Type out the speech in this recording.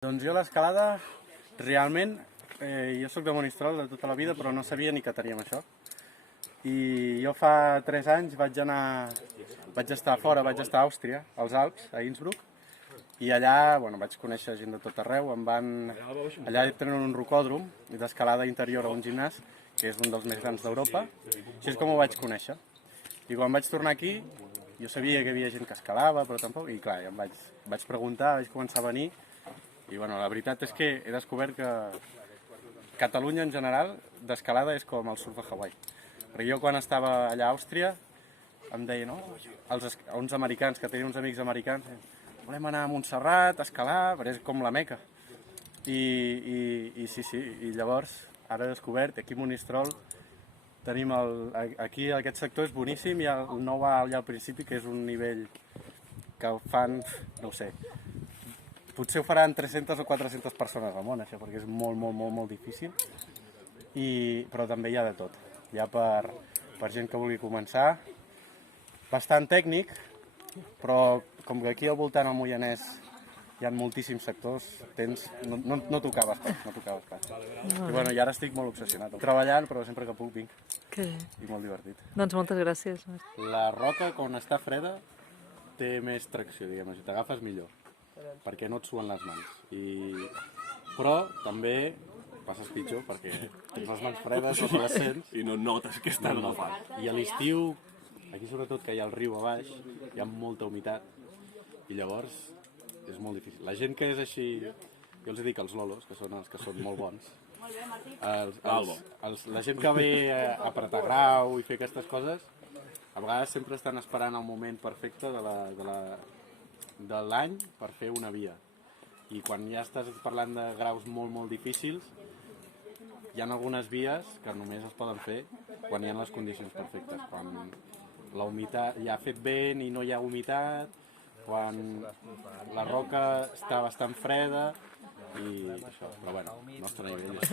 Doncs jo l'escalada, realment, jo sóc de Monistrol de tota la vida, però no sabia ni que teníem això. I jo fa 3 anys vaig estar fora, vaig estar a Àustria, als Alps, a Innsbruck, i allà vaig conèixer gent de tot arreu. Allà tenen un rocòdrom d'escalada interior a un gimnàs, que és un dels més grans d'Europa. Així és com ho vaig conèixer. I quan vaig tornar aquí, jo sabia que hi havia gent que escalava, però tampoc... I clar, em vaig preguntar, vaig començar a venir, i la veritat és que he descobert que Catalunya en general d'escalada és com el surf a Hawaii. Perquè jo quan estava allà a Àustria em deien, uns americans, que tenien uns amics americans, volem anar a Montserrat a escalar, perquè és com la Meca. I sí, i llavors ara he descobert, aquí a Monistrol tenim aquí aquest sector és boníssim, i el nou va allà al principi, que és un nivell que ho fan, no ho sé, potser ho faran 300 o 400 persones al món, això, perquè és molt difícil, però també hi ha de tot. Hi ha per gent que vulgui començar, bastant tècnic, però com que aquí al voltant al Moianès hi ha moltíssims sectors, no tocaves pas. I ara estic molt obsessionat, treballant, però sempre que puc vinc. I molt divertit. Doncs moltes gràcies. La roca, quan està freda, té més tracció, diguem, si t'agafes millor, perquè no et suen les mans. Però també passes pitjor, perquè tens les mans fredes, no les sents. I no notes que estan agafant. I a l'estiu, aquí sobretot que hi ha el riu a baix, hi ha molta humitat, i llavors és molt difícil. La gent que és així, jo els dic els lolos, que són els que són molt bons, la gent que ve a apretar grau i fer aquestes coses, a vegades sempre estan esperant el moment perfecte de l'any per fer una via. I quan ja estàs parlant de graus molt difícils, hi ha algunes vies que només es poden fer quan hi ha les condicions perfectes. Quan la humitat ja ha fet vent i no hi ha humitat, quan la roca està bastant freda, i això. Però el nostre nivell és...